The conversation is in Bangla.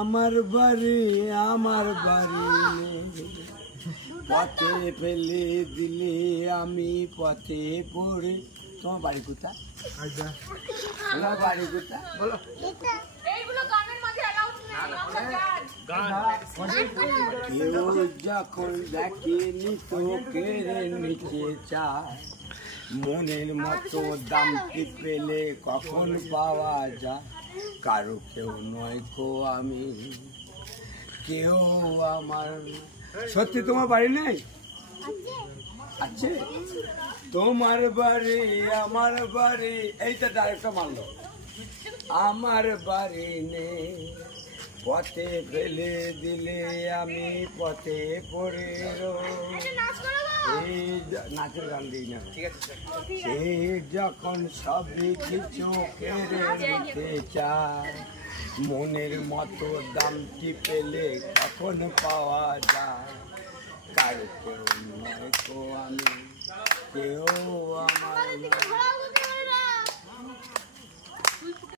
আমার বাড়ি আমার বাড়ি পথে ফেলে দিলে আমি পথে পড়ে। তোমার বাড়ি কোথায়? তোমার বাড়ি কোথায় বলো? কেউ যখন দেখেনি তোকে নিচে চায়, মনের মতো দামটি পেলে কখন পাওয়া যায়। কারো কেউ নয় কো আমি, কেউ আমার। সত্যি তোমার বাড়ি নেই? আছে। তোমার বাড়ি আমার বাড়ি, এইটা ডাইরেক্টটা মারলো। আমার বাড়ি নেই, পথে ফেলে দিলে আমি পথে পড়ে এই নাচের গান দিই না। সে যখন সবই কিছু কেড়ে নিতে চায়, মনের মতো দামটি পেলে কখন পাওয়া যায়। কারো কেউ নয় তো আমি, কেউ আমার।